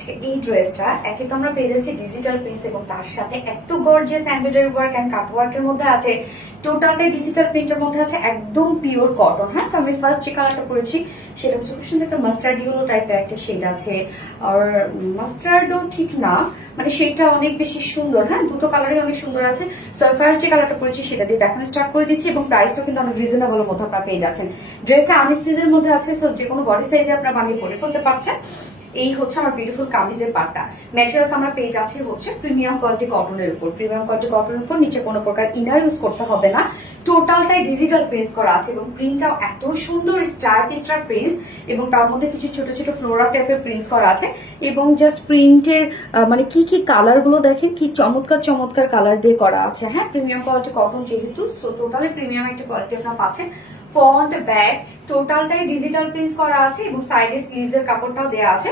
হচ্ছে এই ড্রেসটা একে তো আমরা পেয়ে যাচ্ছি ডিজিটাল প্রিন্ট এবং তার সাথে এত গর্জিয়াস এমব্রয়ডারি ওয়ার্ক এন্ড কাট ওয়ার্কের মধ্যে আছে। টোটালটাই ডিজিটাল প্রিন্টের মধ্যে আছে, একদম পিওর কটন। হ্যাঁ, আমি ফার্স্ট যে কালারটা পরেছি সেটা হচ্ছে খুব সুন্দর একটা মাস্টার্ড ইয়েলো টাইপের একটা শেড আছে। আর মাস্টার্ডও ঠিক না, মানে শেডটা অনেক বেশি সুন্দর। হ্যাঁ, দুটো কালারই অনেক সুন্দর আছে। সো ফার্স্ট যে কালারটা পরেছি সেটা দিয়ে দেখানো স্টার্ট করে দিচ্ছি এবং প্রাইসটাও কিন্তু অনেক রিজনেবল মধ্যে আপনারা পেয়ে যাচ্ছেন। ড্রেসটা আনস্টিচের মধ্যে আছে, সো যে কোনো বডি সাইজে আপনারা বানিয়ে পরে ফেলতে পারছেন। এই হচ্ছে আমার বিউটিফুল কামিজের পাটটা। ম্যাটেরিয়ালস আমরা পেয়ে যাচ্ছি হচ্ছে প্রিমিয়াম কোয়ালিটি কটনের উপর। প্রিমিয়াম কোয়ালিটি কটনের উপর নিচে কোনো প্রকার ইনার ইউজ করতে হবে না। টোটালটাই ডিজিটাল প্রিন্ট করা আছে এবং প্রিন্টটাও এত সুন্দর স্টার পিস্টার প্রিন্ট এবং তার মধ্যে কিছু ছোট ছোট ফ্লোরা টাইপের প্রিন্ট করা আছে। এবং জাস্ট প্রিন্টের মানে কি কি কালার গুলো দেখেন, কি চমৎকার চমৎকার কালার দিয়ে করা আছে। হ্যাঁ, প্রিমিয়াম কোয়ালিটি কটন যেহেতু, সো টোটালি প্রিমিয়াম একটা কোয়ালিটি আপনারা পাচ্ছেন। ফ্রন্ট ব্যাক টোটালটাই ডিজিটাল প্রিন্ট করা আছে এবং সাইডে স্লিভস এর কাপড়টাও দেওয়া আছে।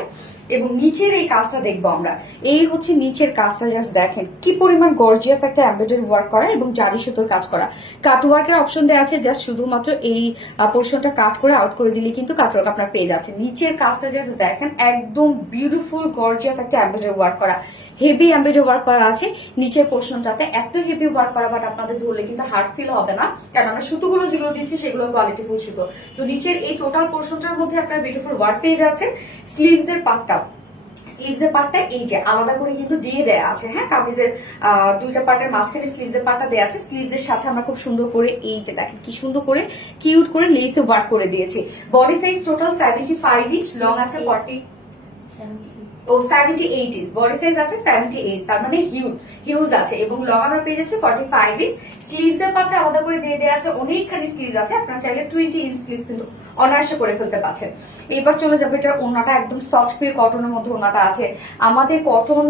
এবং নিচের এই কাজটা দেখবো আমরা। এই হচ্ছে নিচের কাজটা, জাস্ট দেখেন কি পরিমাণ গর্জিয়াস একটা এমব্রয়ডারি ওয়ার্ক করা এবং জারি সুতোর কাজ করা। কাট ওয়ার্কের অপশন দেওয়া আছে, জাস্ট শুধুমাত্র এই পোর্শনটা কাট করে আউট করে দিলে কিন্তু কাট ওয়ার্ক আপনারা পেয়ে যাচ্ছেন। নিচের কাজটা জাস্ট দেখেন, একদম বিউটিফুল গর্জিয়াস একটা এমব্রয়ডারি ওয়ার্ক করা, হেভি এমব্রয়ডারি ওয়ার্ক করা আছে নিচের পোর্শনটাতে। এত হেভি ওয়ার্ক করা, বাট আপনাদের ধরলে কিন্তু হার্ড ফিল হবে না, কারণ আমরা সুতোগুলো যেগুলো দিচ্ছি সেগুলো কোয়ালিটিফুল সুতো। তো নিচের এই টোটাল পোর্শনটার মধ্যে আপনারা বিউটিফুল ওয়ার্ক পেয়ে যাচ্ছেন। স্লিভস এর পার্টটা এই যে আলাদা করে কিন্তু দিয়ে দেয়া আছে। হ্যাঁ, কামিজের দুইটা পার্টের মাঝখানে স্লিভস এর পার্টটা দেয়া আছে। স্লিভস এর সাথে আমরা খুব সুন্দর করে এই যে দেখেন কি সুন্দর করে কিউট করে লেসে ওয়ার্ক করে দিয়েছি। Body size total 75 inch, long আছে 78 ইঞ্চ, বডি সাইজ আছে 78, তার মানে হিউজ আছে এবং লং আমরা পেয়ে যাচ্ছি 45 ইঞ্চ। স্লিভস এর পার্টটা আলাদা করে দিয়ে দেওয়া আছে, অনেকখানি স্লিভস আছে, আপনারা চাইলে 20 ইঞ্চ স্লিভস কিন্তু অনায়াসে করে ফেলতে পারছেন। এবার চলে যাবে এটার ওড়নাটা, একদম সফট পিওর কটনের মধ্যে ওড়নাটা আছে। আমাদের কটন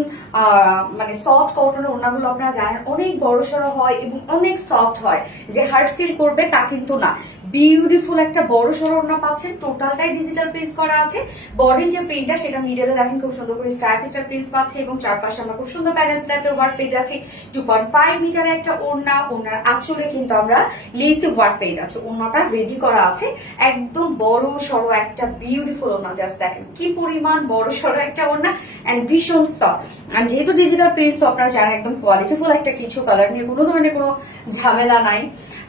মানে সফট কটনের ওড়নাগুলো আপনারা জানেন অনেক বড় সড়ো হয় এবং অনেক সফট হয়, যে হার্ড ফিল করবে তা কিন্তু না। বিউটিফুল একটা বড় সড়ো ওড়না পাচ্ছেন, টোটালটাই ডিজিটাল প্রিন্ট করা আছে। বডি যে প্রিন্টটা সেটা মিডলে দেখেন খুব সুন্দর করে স্টার প্রিন্ট পাচ্ছে এবং চারপাশে আমরা খুব সুন্দর প্যানেল টাইপের ওয়ার্ক পেয়ে যাচ্ছি। 2.5 মিটারের একটা ওড়না, ওড়নার আঁচলে কিন্তু আমরা লেসে ওয়ার্ক পেয়ে যাচ্ছি। ওড়নাটা রেডি করা আছে, একদম বড় সড়ো একটা বিউটিফুল ওড়না। জাস্ট দেখেন কি পরিমাণ বড় সড়ো একটা ওড়না এন্ড ভীষণ সফট। আর যেহেতু ডিজিটাল প্রিন্ট, তো আপনারা জানেন একদম কোয়ালিটিফুল একটা কিছু, কালার নিয়ে কোনো ধরনের কোনো ঝামেলা নাই।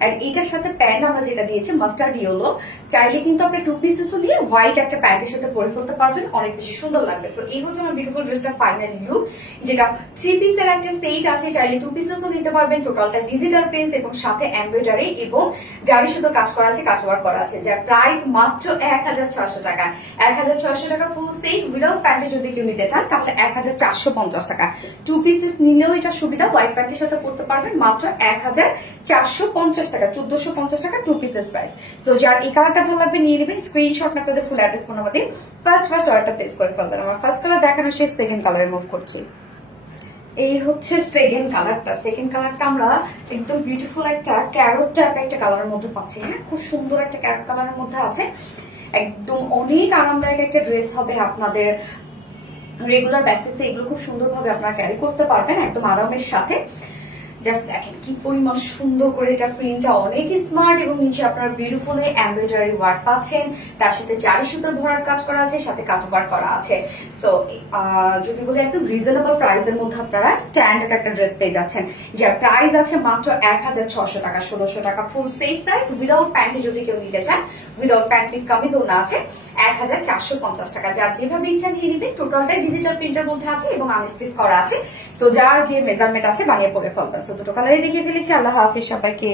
আর এটার সাথে প্যান্ট আমরা যেটা দিয়েছি মাস্টার্ড ইয়েলো, চাইলে কিন্তু আপনি 2 পিসেসও নিয়ে হোয়াইট একটা প্যান্টের সাথে পরে ফেলতে পারবেন, অনেক বেশি সুন্দর লাগবে। সো এই হচ্ছে আমার বিউটিফুল ড্রেসটা ফাইনাল লুক, যেটা 3 পিসের একটা সেট আছে, চাইলে 2 পিসেসও নিতে পারবেন। টোটালটা ডিজিটাল প্রিন্ট এবং সাথে এমব্রয়ডারি এবং জারি সুতো কাজ করা আছে, কাজ ওয়ার্ক করা আছে, যার প্রাইস মাত্র 1600 টাকা। 1600 টাকা ফুল সেট উইদাউট প্যান্টে যদি কেউ নিতে চান তাহলে 1450 টাকা। 2 পিসেস নিলেও এটা সুবিধা, হোয়াইট প্যান্টের সাথে পড়তে পারবেন মাত্র 1450 টাকা, 1450 টাকা 2 পিসেস প্রাইস। সো যার এই কালারটা ভালো লাগবে নিয়ে নেবেন, স্ক্রিনশট না করে ফুল অ্যাড্রেস ফোন নাম্বার দিয়ে ফার্স্ট অর্ডারটা প্লেস করে ফেলবেন। আমার ফার্স্ট কালার দেখানো শেষ, সেকেন্ড কালারে মুভ করছি। এই হচ্ছে সেকেন্ড কালারটা আমরা একদম বিউটিফুল একটা ক্যারট টাইপ একটা কালারের মধ্যে পাচ্ছি। হ্যাঁ, খুব সুন্দর একটা ক্যারট কালারের মধ্যে আছে, একদম অনেক আরামদায়ক একটা ড্রেস হবে আপনাদের রেগুলার বেসিসে। এগুলো খুব সুন্দরভাবে আপনারা ক্যারি করতে পারবেন একদম আরামের সাথে। জাস্ট দেখেন কি পরিমাণ সুন্দর করে এটা প্রিন্টটা অনেক স্মার্ট এবং নিচে আপনারা বিউটিফুলি এমব্রয়ডারি ওয়ার্ক পাচ্ছেন, তার সাথে জারি সুতোর ভরাট কাজ করা আছে, সাথে কাট ওয়ার্ক করা আছে। সো যদি বলি একদম রিজনেবল প্রাইসের মধ্যে আপনারা স্ট্যান্ডার্ড একটা ড্রেস পেয়ে যাচ্ছেন, যার প্রাইস আছে মাত্র 1600 টাকা। 1600 টাকা ফুল সেট প্রাইস উইদাউট প্যান্টে যদি কেউ নিতে চান, উইদাউট প্যান্টলিস কামিজও না আছে 1450 টাকা। যার যেভাবে ইচ্ছা নিয়ে নিবে, টোটালটাই ডিজিটাল প্রিন্টের মধ্যে আছে এবং আনস্টিচ করা আছে। সো যার যে মেজারমেন্ট আছে বানিয়ে পরে ফেলবেন। দুটো কালারই দেখিয়ে ফেলেছি। আল্লাহ হাফিজ সবাইকে।